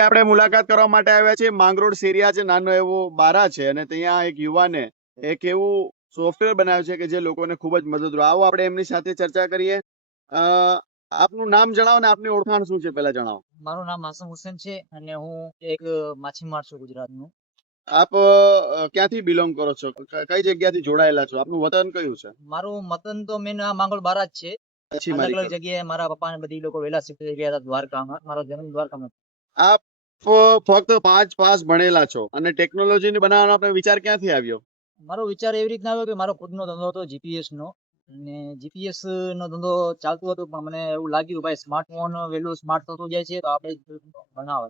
આપણે મુલાકાત કરવા માટે આવ્યા છીએ. માંગરોળ શેરિયા છે, નાનો એવો બારા છે અને ત્યાં એક યુવાને એક એવું સોફ્ટવેર બનાવ્યું છે કે જે લોકોને ખૂબ જ મદદરૂપ. આવો આપણે એમની સાથે ચર્ચા કરીએ. આપનું નામ જણાવો ને આપની ઓળખાણ શું છે પહેલા જણાવો. મારું નામ માસુમ હુસેન છે અને હું એક માછીમાર છું ગુજરાતનો. આપ ક્યાંથી બિલોંગ કરો છો? કઈ જગ્યાથી જોડાયેલા છો? આપનું વતન કયું છે? મારું વતન તો મેન માંગોળ બારા જ છે. અલગ અલગ જગ્યાએ મારા પપ્પા ને બધી લોકો વેલા શિફ્ટ થઈ ગયા હતા દ્વારકામાં. મારો જન્મ દ્વારકામાં. આપ ફક્ત 5 પાસ ભણેલા છો અને ટેકનોલોજી બનાવવાનો આપણે વિચાર ક્યાંથી આવ્યો? મારો વિચાર એવી રીતના આવ્યો કે મારો ખુદનો ધંધો હતો જીપીએસ નો, અને જીપીએસ નો ધંધો ચાલતો હતો, પણ મને એવું લાગ્યું ભાઈ સ્માર્ટફોન વેલ્યુ સ્માર્ટ થતું જાય છે તો આપણે બનાવે.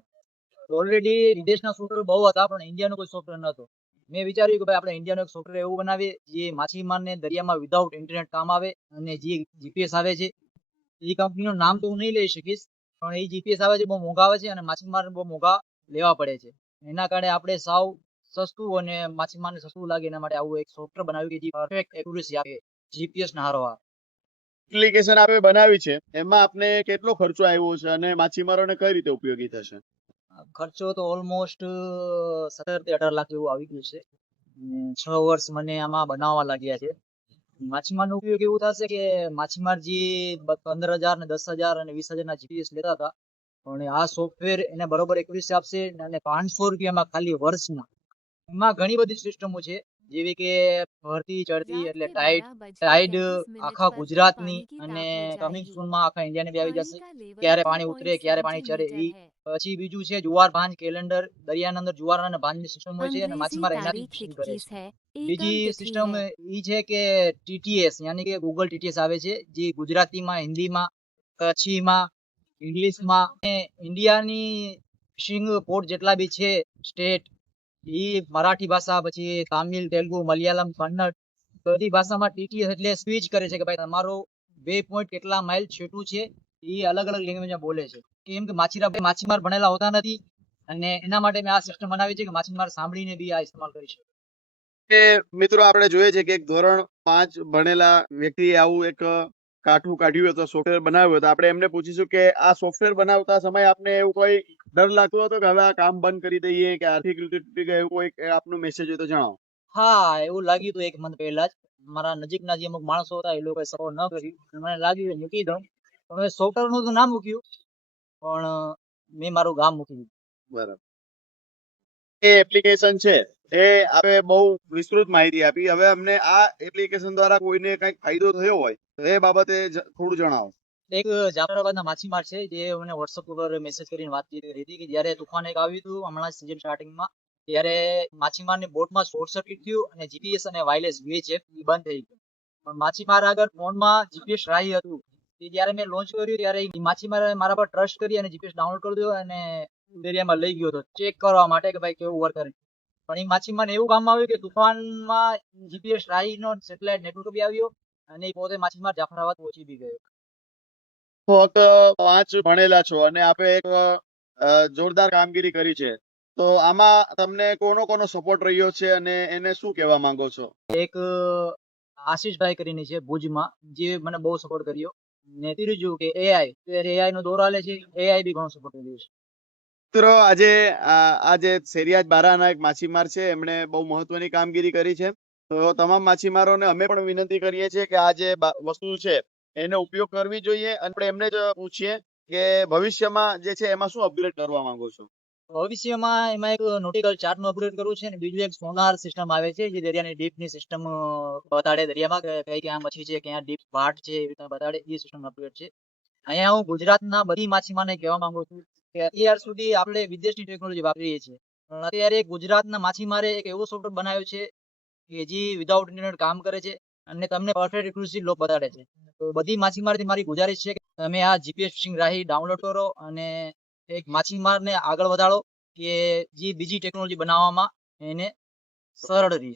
ઓલરેડી વિદેશના સોફ્ટવેર બહુ હતા પણ ઇન્ડિયાનો કોઈ સોફ્ટવેર નહોતો. મેં વિચાર્યું કે ભાઈ આપણે ઇન્ડિયાનો એક સોફ્ટવેર એવું બનાવીએ જે માછીમારને દરિયામાં વિધાઉટ ઇન્ટરનેટ કામ આવે. અને જે જીપીએસ આવે છે એ કંપનીનું નામ તો હું નહીં લઈ શકીશ, પણ એ જીપીએસ આવે છે બહુ મોંઘા આવે છે અને માછીમારને બહુ મોંઘા લેવા પડે છે. એના કારણે આપણે સાવ સસ્તું અને માછીમારને સસ્તું લાગે એના માટે આવું એક સોફ્ટવેર બનાવ્યું કે જે પરફેક્ટ એક્યુરેસી આપે જીપીએસ ના હારોહાર. એપ્લિકેશન આપણે બનાવી છે એમાં આપને કેટલો ખર્ચો આવ્યો છે અને માછીમારોને કઈ રીતે ઉપયોગી થશે? ખર્ચો તો ઓલમોસ્ટ 17 થી 18 લાખ જેવું આવી ગયું છે. 6 વર્ષ મને આમાં બનાવવા લાગ્યા છે. માછીમારનો ઉપયોગ એવું થશે કે માછીમાર જે 15,000 ને 10,000 અને 20,000 ના જીપીએસ લેતા હતા, પણ આ સોફ્ટવેર એને બરોબર એક્યુરેસી આપશે અને 500 રૂપિયામાં ખાલી વર્ષના. એમાં ઘણી બધી સિસ્ટમો છે જેવી કે ફરતી ચડતી એટલે ટાઈડ આખા ગુજરાતની અને કમિંગ સૂનમાં આખા ઇન્ડિયાને બી આવી જશે. ક્યારે પાણી ઉતરે ક્યારે પાણી ચડે એ. પછી બીજું છે જુવાર ભાંજ કેલેન્ડર. દરિયાના અંદર જુવાર અને ભાંજની સિસ્ટમ હોય છે અને માછીમાર એનાથી ફિશિંગ કરે છે. બીજી સિસ્ટમ એ છે કે ટીટીએસ યાની કે ગૂગલ ટીટીએસ આવે છે જે ગુજરાતીમાં, હિન્દીમાં, કચ્છીમાં, ઇંગ્લિશમાં અને ઇન્ડિયાની ફિશિંગ પોર્ટ જેટલા બી છે સ્ટેટ, એ મરાઠી ભાષા, પછી તામિલ, તેલુગુ, મલયાલમ, કન્નડ બધી ભાષામાં ટીટીએસ એટલે સ્વિચ કરે છે કે ભાઈ તમારો વે પોઈન્ટ કેટલા માઇલ છેટું છે એ અલગ અલગ લેંગ્વેજમાં બોલે છે. કેમ કે માછીમાર ભણેલા હોતા નથી અને એના માટે મેં આ સિસ્ટમ બનાવી છે કે માછીમાર સાંભળીને બી આ ઇસ્તેમાલ કરી શકે. મિત્રો આપણે જોઈએ છે કે એક ધોરણ 5 ભણેલા વ્યક્તિએ આવું એક કાઠું કાઢ્યું હતું, સોફ્ટવેર બનાવ્યું હતું. આપણે એમને પૂછીશું કે આ સોફ્ટવેર બનાવતા સમયે આપને એવું કોઈ ડર લાગતો હતો કે હવે આ કામ બંધ કરી દઈએ કે આર્થિક રીતે તૂટી ગયું, એવું કોઈ આપનો મેસેજ હોય તો જણાવો. હા, એવું લાગ્યું હતું 1 મંથ પહેલા જ. મારા નજીકના જે અમુક માણસો હતા એ લોકોએ સપોર્ટ ન કર્યું. મને લાગ્યું કે મૂકી દઉં, પણ સોફ્ટવેર નું તો ના મૂક્યું, પણ મેં મારું ગામ મૂકી દીધું. બરાબર. એ એપ્લિકેશન છે એ આપણે બહુ વિસ્તૃત માહિતી આપી. હવે અમને આ એપ્લિકેશન દ્વારા કોઈને કંઈક ફાયદો થયો હોય તો એ બાબતે થોડું જણાવો. એક જાફરાબાદના માછીમાર છે જે મને WhatsApp ઉપર મેસેજ કરીને વાતચીત કરી હતી કે જ્યારે તુફાન એક આવ્યું હતું હમણાં સીઝન સ્ટાર્ટિંગમાં, ત્યારે માછીમારની બોટમાં શોર્ટ સર્કિટ થયું અને જીપીએસ અને વાયરલેસ VHF બંધ થઈ ગયું. પણ માછીમાર આગળ ફોનમાં જીપીએસ રાહી હતું. તે જ્યારે મેં લોન્ચ કર્યું ત્યારે માછીમારે મારા પર ટ્રસ્ટ કરી અને જીપીએસ ડાઉનલોડ કરી દીધો અને દરિયામાં લઈ ગયો હતો ચેક કરવા માટે કે ભાઈ કેવું વર્ક કરે. પણ એ માછીમારને એવું કામ આવ્યું કે તુફાનમાં જીપીએસ રાહીનો સેટેલાઇટ નેટવર્ક બી આવ્યો અને એ પોતે માછીમાર જાફરાબાદ પહોંચી બી ગયો. ફક્ત 5 ભણેલા છો અને આપે એક જોરદાર કામગીરી કરી છે, તો આમાં તમને કોનો સપોર્ટ રહ્યો છે અને એને શું કહેવા માંગો છો? એક આશીષભાઈ કરીને છે ભુજમાં, જે મને બહુ સપોર્ટ કર્યો. ને ત્રીજું કે એઆઈ નો દોર હાલે છે, એઆઈ બી ઘણો સપોર્ટ કર્યો છે. મિત્રો આજે આ જે શેરિયાજ બારાના એક માછીમાર છે એમણે બહુ મહત્વની કામગીરી કરી છે. તો તમામ માછીમારોને અમે પણ વિનંતી કરીએ છીએ કે આ જે વસ્તુ છે એનો ઉપયોગ કરવી જોઈએ. અને આપણે એમને જ પૂછીએ કે ભવિષ્યમાં જે છે એમાં શું અપગ્રેડ કરવા માંગો છો? ભવિષ્યમાં એમાં એક નોટિકલ ચાર્ટ નું અપગ્રેડ કરવું છે અને બીજું એક સોનાર સિસ્ટમ આવે છે જે દરિયાની ડીપ ની સિસ્ટમ બતાડે દરિયામાં કે ક્યાં મચ્છી છે, ક્યાં ડીપ ભાટ છે, એ રીતે બતાડે. એ સિસ્ટમ અપગ્રેડ છે. અહીંયા હું ગુજરાતના બધી માછીમારને કહેવા માંગુ છું કે અત્યાર સુધી આપણે વિદેશની ટેકનોલોજી વાપરીએ છીએ, પણ અત્યારે ગુજરાતના માછીમારે એક એવો સોફ્ટવેર બનાવ્યો છે કે જે વિધાઉટ ઇન્ટરનેટ કામ કરે છે અને તમને પરફેક્ટ એક્યુરેસી લોક બતાડે છે. તો બધી માછીમારથી મારી ગુજારિશ છે કે તમે આ જીપીએસ ફિશિંગ રાહી ડાઉનલોડ કરો અને એક માછીમારને આગળ વધારો કે જે બીજી ટેકનોલોજી બનાવવામાં એને સરળ રહે.